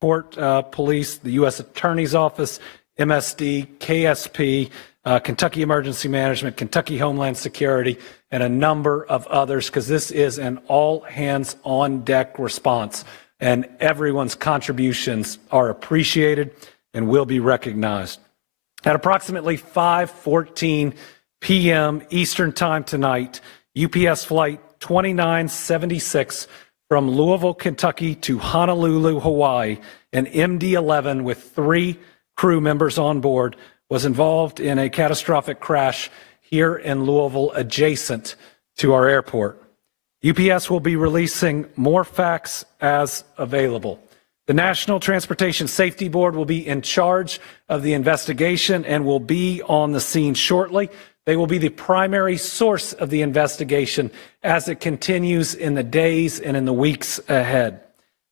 Port Police, the U.S. Attorney's Office, MSD, KSP, Kentucky Emergency Management, Kentucky Homeland Security, and a number of others, because this is an all-hands-on-deck response, and everyone's contributions are appreciated and will be recognized. At approximately 5:14 p.m. Eastern Time tonight, UPS Flight 2976 from Louisville, Kentucky to Honolulu, Hawaii, an MD-11 with 3 crew members on board was involved in a catastrophic crash here in Louisville adjacent to our airport. UPS will be releasing more facts as available. The National Transportation Safety Board will be in charge of the investigation and will be on the scene shortly. They will be the primary source of the investigation as it continues in the days and in the weeks ahead.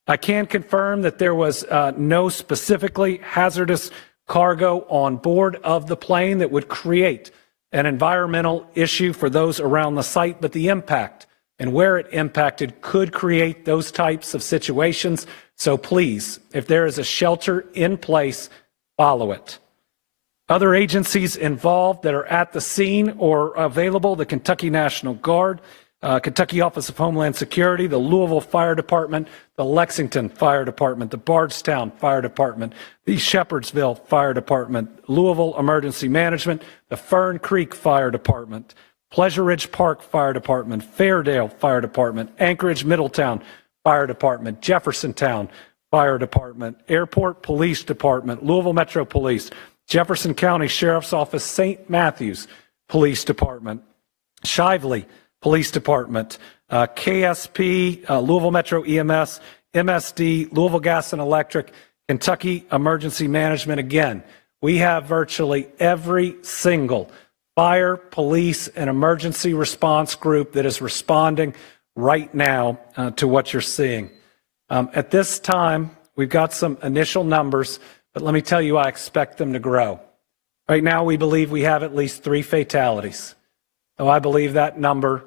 I can confirm that there was no specifically hazardous cargo on board of the plane that would create an environmental issue for those around the site, but the impact and where it impacted could create those types of situations. So please, if there is a shelter in place, follow it. Other agencies involved that are at the scene or available: the Kentucky National Guard, Kentucky Office of Homeland Security, the Louisville Fire Department, the Lexington Fire Department, the Bardstown Fire Department, the Shepherdsville Fire Department, Louisville Emergency Management, the Fern Creek Fire Department, Pleasure Ridge Park Fire Department, Fairdale Fire Department, Anchorage Middletown Fire Department, Jeffersontown Fire Department, Airport Police Department, Louisville Metro Police, Jefferson County Sheriff's Office, St. Matthews Police Department, Shively Police Department, KSP, Louisville Metro EMS, MSD, Louisville Gas and Electric, Kentucky Emergency Management. Again, we have virtually every single fire, police, and emergency response group that is responding right now to what you're seeing. At this time, we've got some initial numbers, but let me tell you, I expect them to grow. Right now, we believe we have at least 3 fatalities. So I believe that number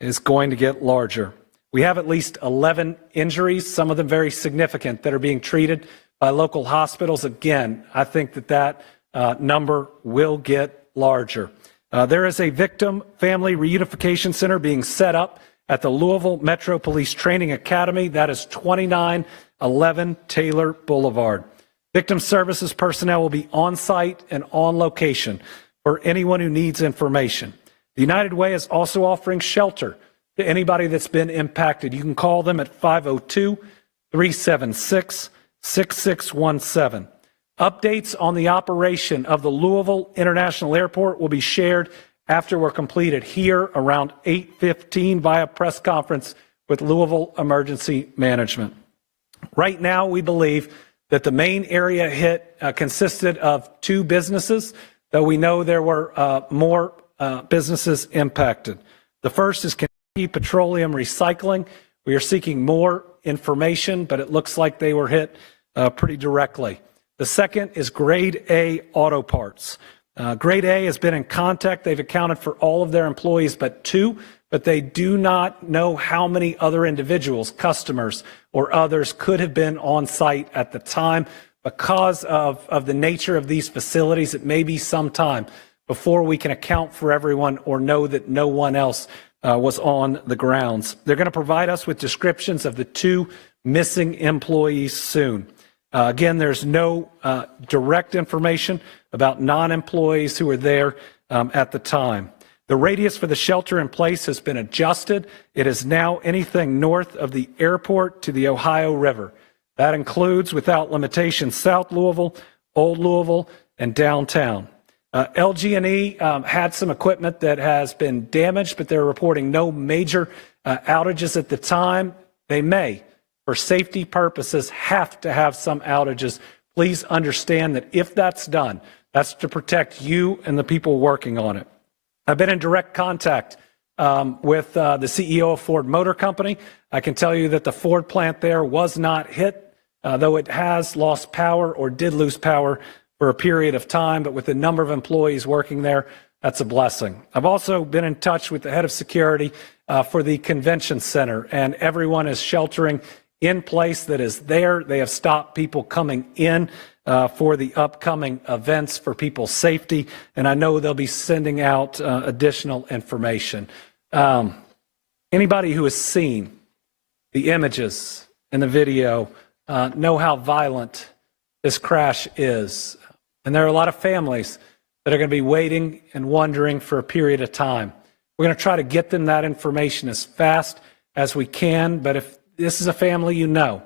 is going to get larger. We have at least 11 injuries, some of them very significant, that are being treated by local hospitals. Again, I think that number will get larger. There is a victim family reunification center being set up at the Louisville Metro Police Training Academy. That is 2911 Taylor Boulevard. Victim services personnel will be on site and on location for anyone who needs information. The United Way is also offering shelter to anybody that's been impacted. You can call them at 502-376-6617. Updates on the operation of the Louisville International Airport will be shared after we're completed here around 8:15 via press conference with Louisville Emergency Management. Right now, we believe that the main area hit consisted of 2 businesses, though we know there were more businesses impacted. The first is Kentucky Petroleum Recycling. We are seeking more information, but it looks like they were hit pretty directly. The second is Grade A Auto Parts. Grade A has been in contact. They've accounted for all of their employees but 2, but they do not know how many other individuals, customers, or others could have been on site at the time. Because of the nature of these facilities, it may be some time before we can account for everyone or know that no one else was on the grounds. They're going to provide us with descriptions of the 2 missing employees soon. Again, there's no direct information about non-employees who were there at the time. The radius for the shelter in place has been adjusted. It is now anything north of the airport to the Ohio River. That includes, without limitation, South Louisville, Old Louisville, and downtown. LG&E had some equipment that has been damaged, but they're reporting no major outages at the time. They may, for safety purposes, have to have some outages. Please understand that if that's done, that's to protect you and the people working on it. I've been in direct contact with the CEO of Ford Motor Company. I can tell you that the Ford plant there was not hit, though it has lost power or did lose power for a period of time, but with the number of employees working there, that's a blessing. I've also been in touch with the head of security for the convention center, and everyone is sheltering in place that is there. They have stopped people coming in for the upcoming events for people's safety, and I know they'll be sending out additional information. Anybody who has seen the images and the video know how violent this crash is. And there are a lot of families that are going to be waiting and wondering for a period of time. We're going to try to get them that information as fast as we can, but if this is a family you know,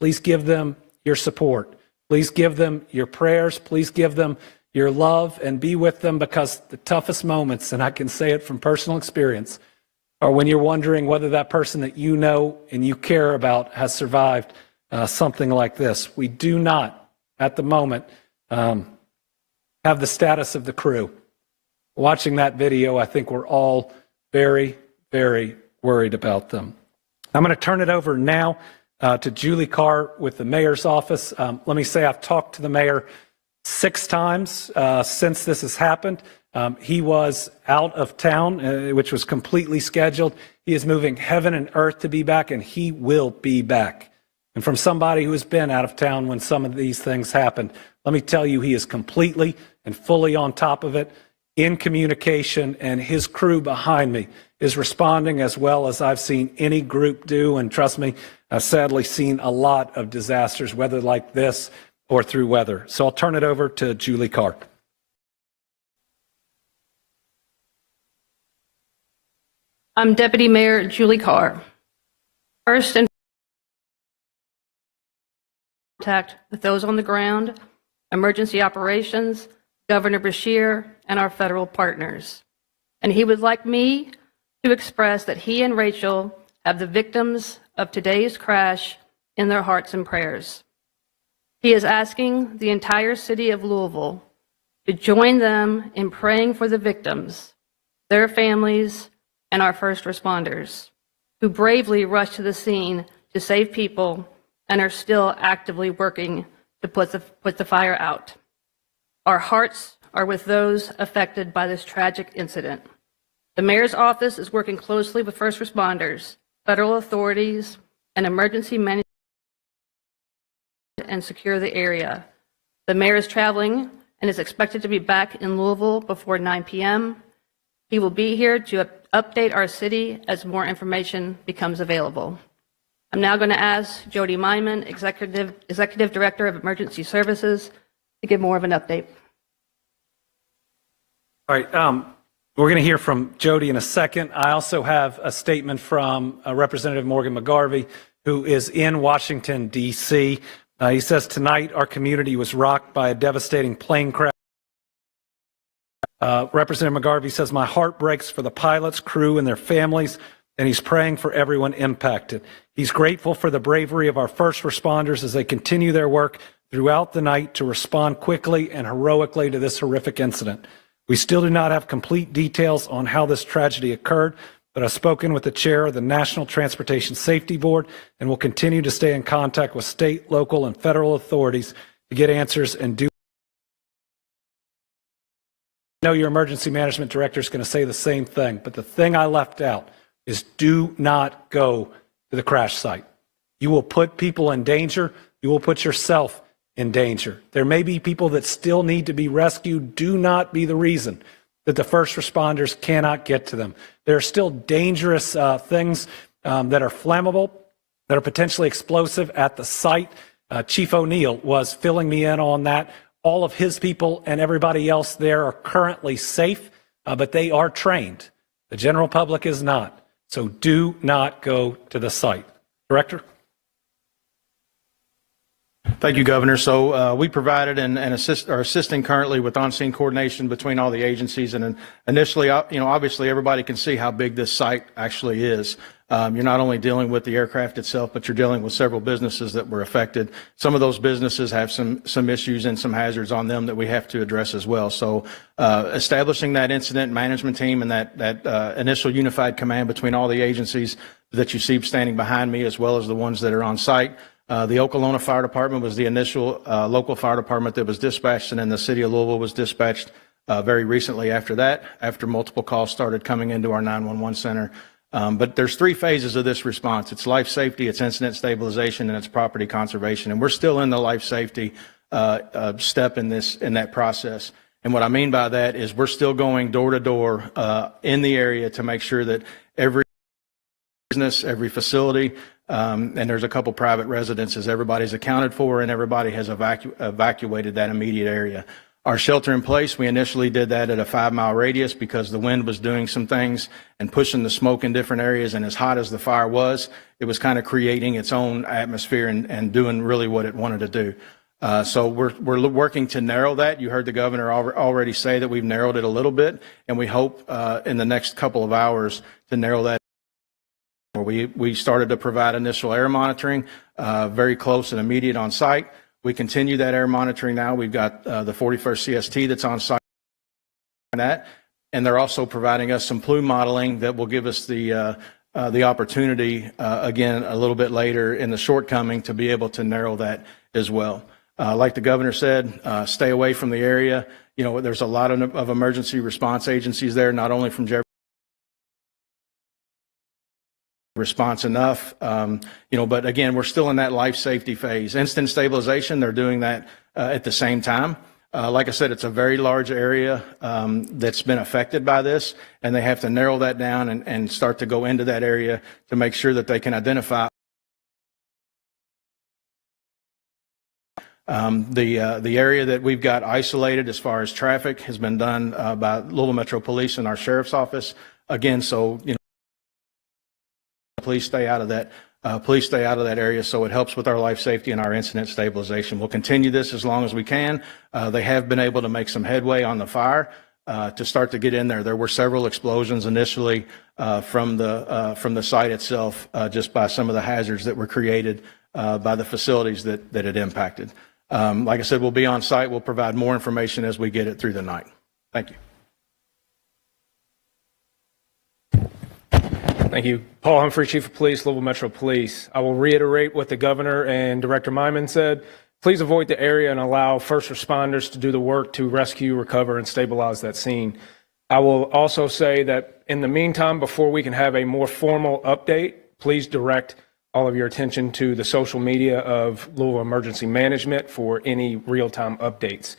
please give them your support. Please give them your prayers. Please give them your love and be with them, because the toughest moments, and I can say it from personal experience, are when you're wondering whether that person that you know and you care about has survived something like this. We do not, at the moment, have the status of the crew. Watching that video, I think we're all very, very worried about them. I'm going to turn it over now to Julie Carr with the mayor's office. Let me say I've talked to the mayor 6 times since this has happened. He was out of town, which was completely scheduled. He is moving heaven and earth to be back, and he will be back. And from somebody who has been out of town when some of these things happened, let me tell you, he is completely and fully on top of it, in communication, and his crew behind me is responding as well as I've seen any group do. And trust me, I've sadly seen a lot of disasters, whether like this or through weather. So I'll turn it over to Julie Carr. I'm Deputy Mayor Julie Carr. First and contact with those on the ground, emergency operations, Governor Beshear, and our federal partners. And he would like me to express that he and Rachel have the victims of today's crash in their hearts and prayers. He is asking the entire city of Louisville to join them in praying for the victims, their families, and our first responders, who bravely rushed to the scene to save people and are still actively working to put the fire out. Our hearts are with those affected by this tragic incident. The mayor's office is working closely with first responders, federal authorities, and emergency management and secure the area. The mayor is traveling and is expected to be back in Louisville before 9 p.m. He will be here to update our city as more information becomes available. I'm now going to ask Jody Myman, Executive Director of Emergency Services, to give more of an update. All right, we're going to hear from Jody in a second. I also have a statement from Representative Morgan McGarvey, who is in Washington, D.C. He says, tonight our community was rocked by a devastating plane crash. Representative McGarvey says, my heart breaks for the pilots, crew, and their families, and he's praying for everyone impacted. He's grateful for the bravery of our first responders as they continue their work throughout the night to respond quickly and heroically to this horrific incident. We still do not have complete details on how this tragedy occurred, but I've spoken with the chair of the National Transportation Safety Board and will continue to stay in contact with state, local, and federal authorities to get answers and do. I know your emergency management director is going to say the same thing, but the thing I left out is do not go to the crash site. You will put people in danger. You will put yourself in danger. There may be people that still need to be rescued. Do not be the reason that the first responders cannot get to them. There are still dangerous things that are flammable, that are potentially explosive at the site. Chief O'Neill was filling me in on that. All of his people and everybody else there are currently safe, but they are trained. The general public is not. So do not go to the site. Director? Thank you, Governor. So we provided and are assisting currently with on-scene coordination between all the agencies. And initially, obviously everybody can see how big this site actually is. You're not only dealing with the aircraft itself, but you're dealing with several businesses that were affected. Some of those businesses have some issues and some hazards on them that we have to address as well. So establishing that incident management team and that initial unified command between all the agencies that you see standing behind me, as well as the ones that are on site. The Okolona Fire Department was the initial local fire department that was dispatched, and then the city of Louisville was dispatched very recently after that, after multiple calls started coming into our 911 center. But there's 3 phases of this response. It's life safety, it's incident stabilization, and it's property conservation. And we're still in the life safety step in that process. And what I mean by that is we're still going door to door in the area to make sure that every business, every facility, and there's a couple private residences, everybody's accounted for and everybody has evacuated that immediate area. Our shelter in place, we initially did that at a 5-mile radius because the wind was doing some things and pushing the smoke in different areas, and as hot as the fire was, it was kind of creating its own atmosphere and doing really what it wanted to do. So we're working to narrow that. You heard the governor already say that we've narrowed it a little bit, and we hope in the next couple of hours to narrow that. We started to provide initial air monitoring, very close and immediate on site. We continue that air monitoring now. We've got the 41st CST that's on site and that, and they're also providing us some plume modeling that will give us the opportunity, again, a little bit later in the shortcoming to be able to narrow that as well. Like the governor said, stay away from the area. You know, there's a lot of emergency response agencies there, not only from Jefferson response enough, you know, but again, we're still in that life safety phase. Instant stabilization, they're doing that at the same time. Like I said, it's a very large area that's been affected by this, and they have to narrow that down and start to go into that area to make sure that they can identify the area that we've got isolated as far as traffic has been done by Louisville Metro Police and our Sheriff's Office. Again, so, you know, please stay out of that area, so it helps with our life safety and our incident stabilization. We'll continue this as long as we can. They have been able to make some headway on the fire to start to get in there. There were several explosions initially from the site itself, just by some of the hazards that were created by the facilities that it impacted. Like I said, we'll be on site. We'll provide more information as we get it through the night. Thank you. Thank you. Paul Humphrey, Chief of Police, Louisville Metro Police. I will reiterate what the governor and Director Myman said. Please avoid the area and allow first responders to do the work to rescue, recover, and stabilize that scene. I will also say that in the meantime, before we can have a more formal update, please direct all of your attention to the social media of Louisville Emergency Management for any real-time updates.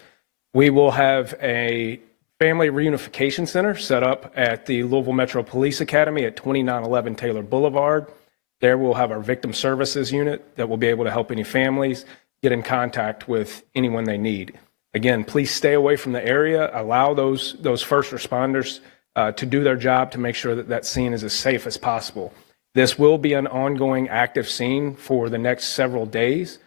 We will have a Family Reunification Center set up at the Louisville Metro Police Academy at 2911 Taylor Boulevard. There we'll have our victim services unit that will be able to help any families get in contact with anyone they need. Again, please stay away from the area. Allow those first responders to do their job to make sure that that scene is as safe as possible. This will be an ongoing active scene for the next several days.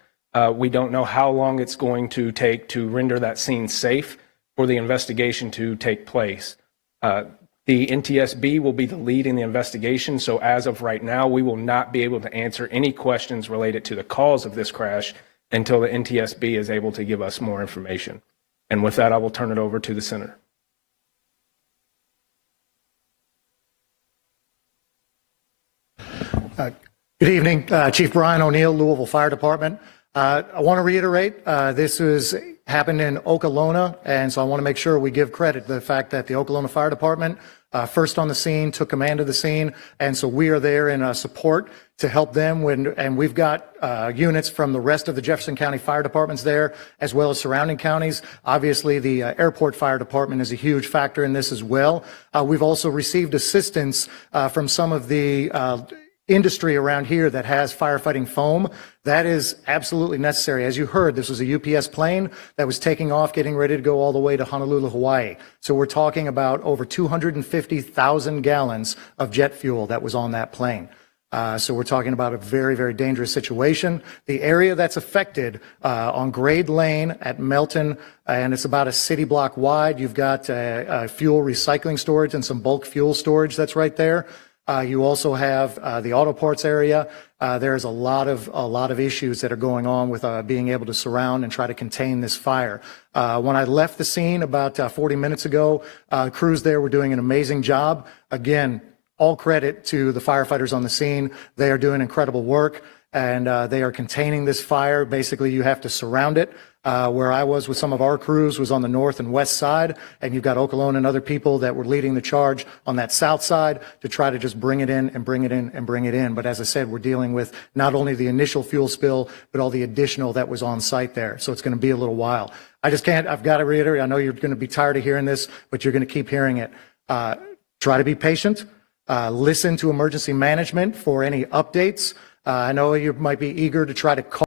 We don't know how long it's going to take to render that scene safe for the investigation to take place. The NTSB will be the lead in the investigation, so as of right now, we will not be able to answer any questions related to the cause of this crash until the NTSB is able to give us more information. And with that, I will turn it over to the Senator. Good evening, Chief Brian O'Neill, Louisville Fire Department. I want to reiterate, this happened in Okolona, and so I want to make sure we give credit to the fact that the Okolona Fire Department first on the scene, took command of the scene, and so we are there in support to help them and we've got units from the rest of the Jefferson County Fire Departments there, as well as surrounding counties. Obviously, the Airport Fire Department is a huge factor in this as well. We've also received assistance from some of the industry around here that has firefighting foam. That is absolutely necessary. As you heard, this was a UPS plane that was taking off, getting ready to go all the way to Honolulu, Hawaii. So we're talking about over 250,000 gallons of jet fuel that was on that plane. So we're talking about a very, very dangerous situation. The area that's affected on Grade Lane at Melton, and it's about a city block wide. You've got fuel recycling storage and some bulk fuel storage that's right there. You also have the auto parts area. There's a lot of issues that are going on with being able to surround and try to contain this fire. When I left the scene about 40 minutes ago, crews there were doing an amazing job. Again, all credit to the firefighters on the scene. They are doing incredible work. and they are containing this fire. Basically, you have to surround it. Where I was with some of our crews was on the north and west side, and you've got Okolona and other people that were leading the charge on that south side to try to just bring it in and bring it in and bring it in. But as I said, we're dealing with not only the initial fuel spill, but all the additional that was on site there. So it's going to be a little while. I've got to reiterate, I know you're going to be tired of hearing this, but you're going to keep hearing it. Try to be patient. Listen to emergency management for any updates. I know you might be eager to try to call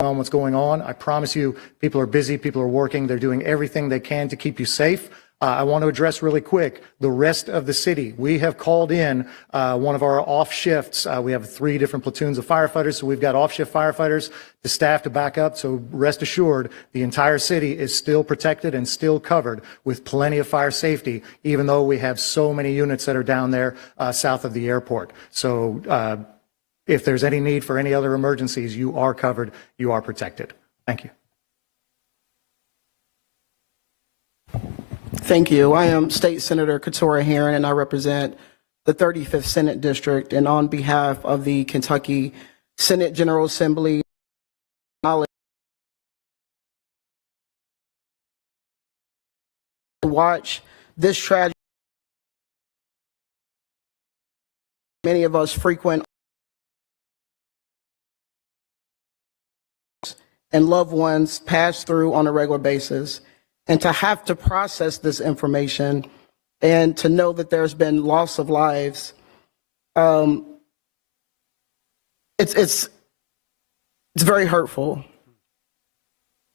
on what's going on. I promise you, people are busy, people are working, they're doing everything they can to keep you safe. I want to address really quick the rest of the city. We have called in one of our off shifts. We have 3 different platoons of firefighters, so we've got off shift firefighters to staff to back up. So rest assured, the entire city is still protected and still covered with plenty of fire safety, even though we have so many units that are down there south of the airport. So if there's any need for any other emergencies, you are covered, you are protected. Thank you. Thank you. I am State Senator Keturah Herron, and I represent the 35th Senate District. And on behalf of the Kentucky Senate General Assembly, watch this tragedy. Many of us frequent and loved ones pass through on a regular basis, and to have to process this information and to know that there's been loss of lives, it's very hurtful.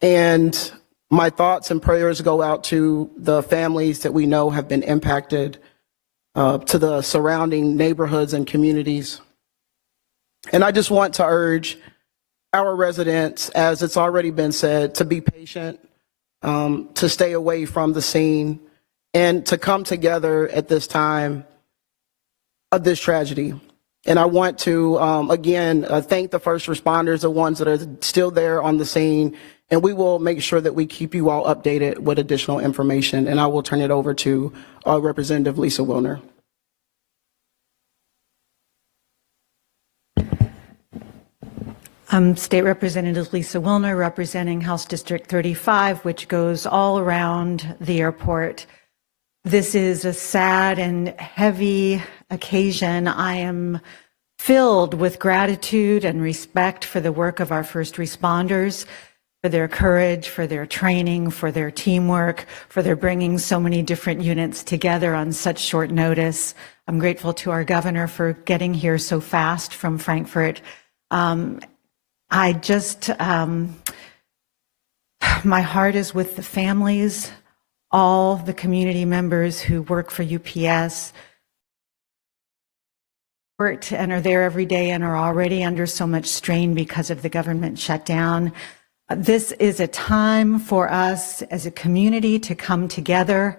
And my thoughts and prayers go out to the families that we know have been impacted, to the surrounding neighborhoods and communities. And I just want to urge our residents, as it's already been said, to be patient, to stay away from the scene, and to come together at this time of this tragedy. And I want to, again, thank the first responders, the ones that are still there on the scene, and we will make sure that we keep you all updated with additional information. And I will turn it over to Representative Lisa Wilner. I'm State Representative Lisa Wilner, representing House District 35, which goes all around the airport. This is a sad and heavy occasion. I am filled with gratitude and respect for the work of our first responders, for their courage, for their training, for their teamwork, for their bringing so many different units together on such short notice. I'm grateful to our governor for getting here so fast from Frankfurt. I just, my heart is with the families, all the community members who work for UPS, and are there every day and are already under so much strain because of the government shutdown. This is a time for us as a community to come together.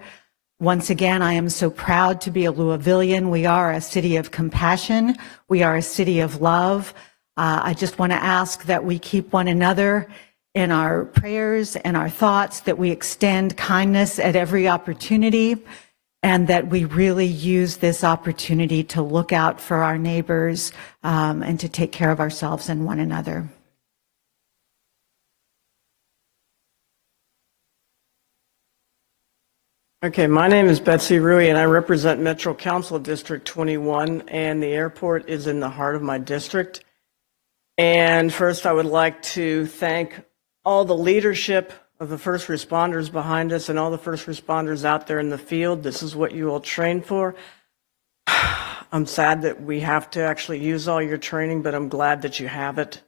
Once again, I am so proud to be a Louisvillian. We are a city of compassion. We are a city of love. I just want to ask that we keep one another in our prayers and our thoughts, that we extend kindness at every opportunity, and that we really use this opportunity to look out for our neighbors and to take care of ourselves and one another. Okay, my name is Betsy Rui, and I represent Metro Council District 21, and the airport is in the heart of my district. And first, I would like to thank all the leadership of the first responders behind us and all the first responders out there in the field. This is what you all train for. I'm sad that we have to actually use all your training, but I'm glad that you have it.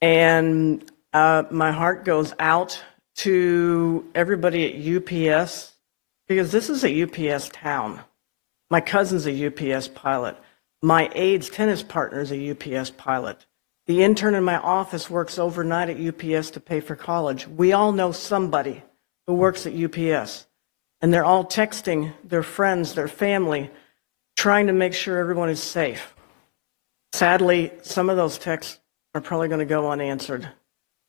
And my heart goes out to everybody at UPS, because this is a UPS town. My cousin's a UPS pilot. My aide's tennis partner is a UPS pilot. The intern in my office works overnight at UPS to pay for college. We all know somebody who works at UPS, and they're all texting their friends, their family, trying to make sure everyone is safe. Sadly, some of those texts are probably going to go unanswered.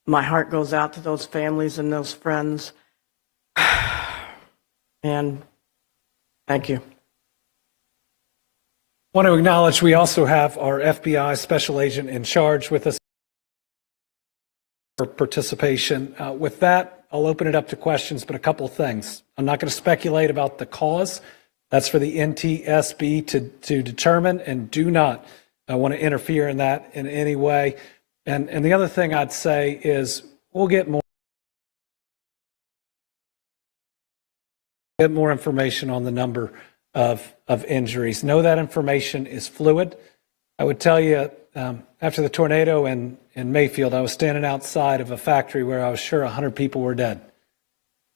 My heart goes out to those families and those friends. And thank you. Want to acknowledge we also have our FBI special agent in charge with us for participation. With that, I'll open it up to questions, but a couple of things. I'm not going to speculate about the cause. That's for the NTSB to determine, and do not want to interfere in that in any way. And the other thing I'd say is we'll get more information on the number of injuries. Know that information is fluid. I would tell you, after the tornado in Mayfield, I was standing outside of a factory where I was sure 100 people were dead.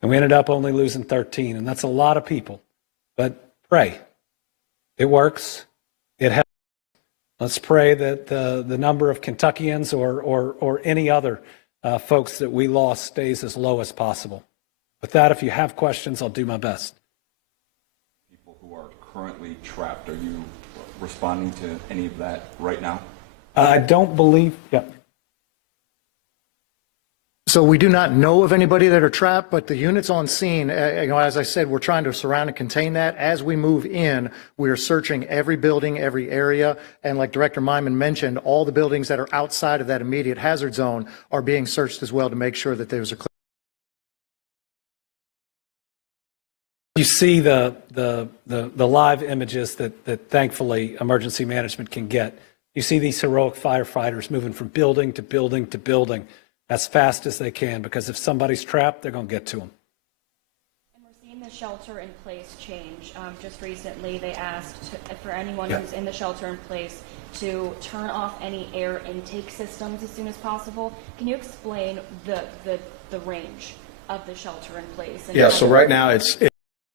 And we ended up only losing 13, and that's a lot of people. But pray. It works. It helps. Let's pray that the number of Kentuckians or any other folks that we lost stays as low as possible. With that, if you have questions, I'll do my best. People who are currently trapped, are you responding to any of that right now? I don't believe, yeah. So we do not know of anybody that are trapped, but the units on scene, as I said, we're trying to surround and contain that. As we move in, we are searching every building, every area. And like Director Myman mentioned, all the buildings that are outside of that immediate hazard zone are being searched as well to make sure that there's a clear. You see the live images that thankfully emergency management can get. You see these heroic firefighters moving from building to building to building as fast as they can, because if somebody's trapped, they're going to get to them. And we're seeing the shelter in place change. Just recently, they asked for anyone who's in the shelter in place to turn off any air intake systems as soon as possible. Can you explain the range of the shelter in place? And so right now it's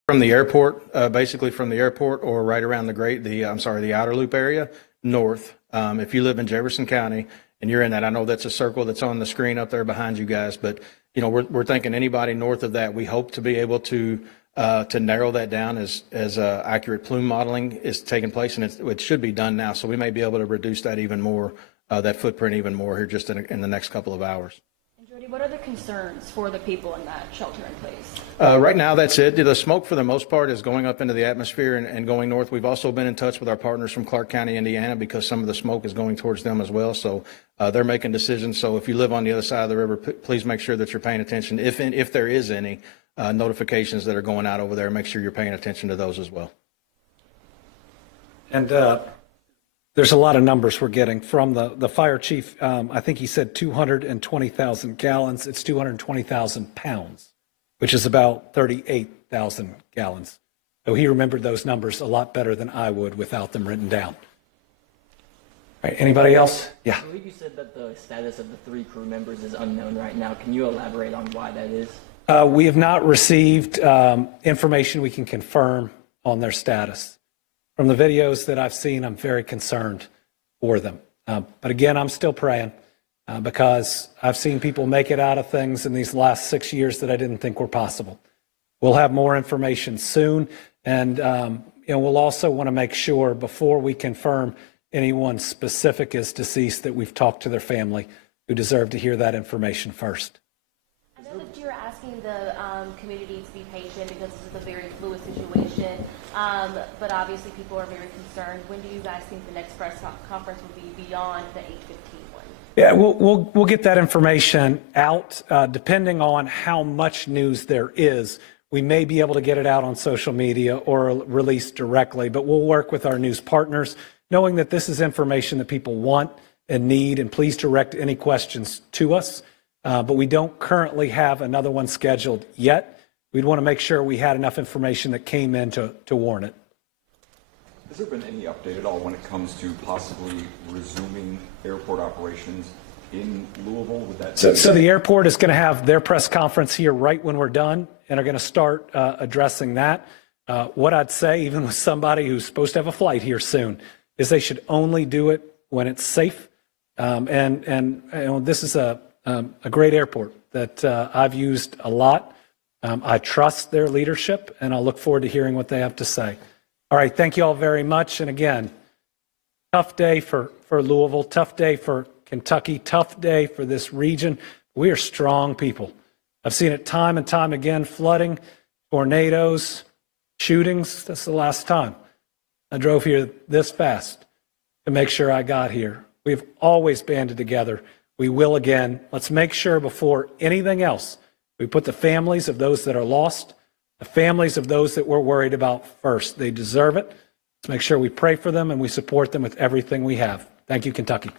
from the airport, basically from the airport or right around the outer loop area north. If you live in Jefferson County and you're in that, I know that's a circle that's on the screen up there behind you guys, but you know, we're thinking anybody north of that, we hope to be able to narrow that down as accurate plume modeling is taking place, and it should be done now. So we may be able to reduce that even more, that footprint even more here just in the next couple of hours. What are the concerns for the people in that shelter in place? Right now, that's it. The smoke, for the most part, is going up into the atmosphere and going north. We've also been in touch with our partners from Clark County, Indiana, because some of the smoke is going towards them as well. So they're making decisions. So if you live on the other side of the river, please make sure that you're paying attention. If there is any notifications that are going out over there, make sure you're paying attention to those as well. And there's a lot of numbers we're getting from the fire chief. I think he said 220,000 gallons. It's 220,000 pounds, which is about 38,000 gallons. So he remembered those numbers a lot better than I would without them written down. All right, anybody else? Yeah. I believe you said that the status of the 3 crew members is unknown right now. Can you elaborate on why that is? We have not received information we can confirm on their status. From the videos that I've seen, I'm very concerned for them. But again, I'm still praying because I've seen people make it out of things in these last 6 years that I didn't think were possible. We'll have more information soon, and we'll also want to make sure before we confirm anyone specific is deceased that we've talked to their family, who deserve to hear that information first. I know that you're asking the community to be patient because this is a very fluid situation, but obviously people are very concerned. When do you guys think the next press conference will be beyond the 8:15 one? Yeah, we'll get that information out depending on how much news there is. We may be able to get it out on social media or release directly, but we'll work with our news partners, knowing that this is information that people want and need, and please direct any questions to us. But we don't currently have another one scheduled yet. We'd want to make sure we had enough information that came in to warn it. Has there been any update at all when it comes to possibly resuming airport operations in Louisville? Would that so the airport is going to have their press conference here right when we're done, and are going to start addressing that. What I'd say, even with somebody who's supposed to have a flight here soon, is they should only do it when it's safe. And this is a great airport that I've used a lot. I trust their leadership, and I'll look forward to hearing what they have to say. All right, thank you all very much. And again, tough day for Louisville, tough day for Kentucky, tough day for this region. We are strong people. I've seen it time and time again, flooding, tornadoes, shootings. That's the last time. I drove here this fast to make sure I got here. We've always banded together. We will again. Let's make sure before anything else, we put the families of those that are lost, the families of those that we're worried about first. They deserve it. Let's make sure we pray for them and we support them with everything we have. Thank you, Kentucky.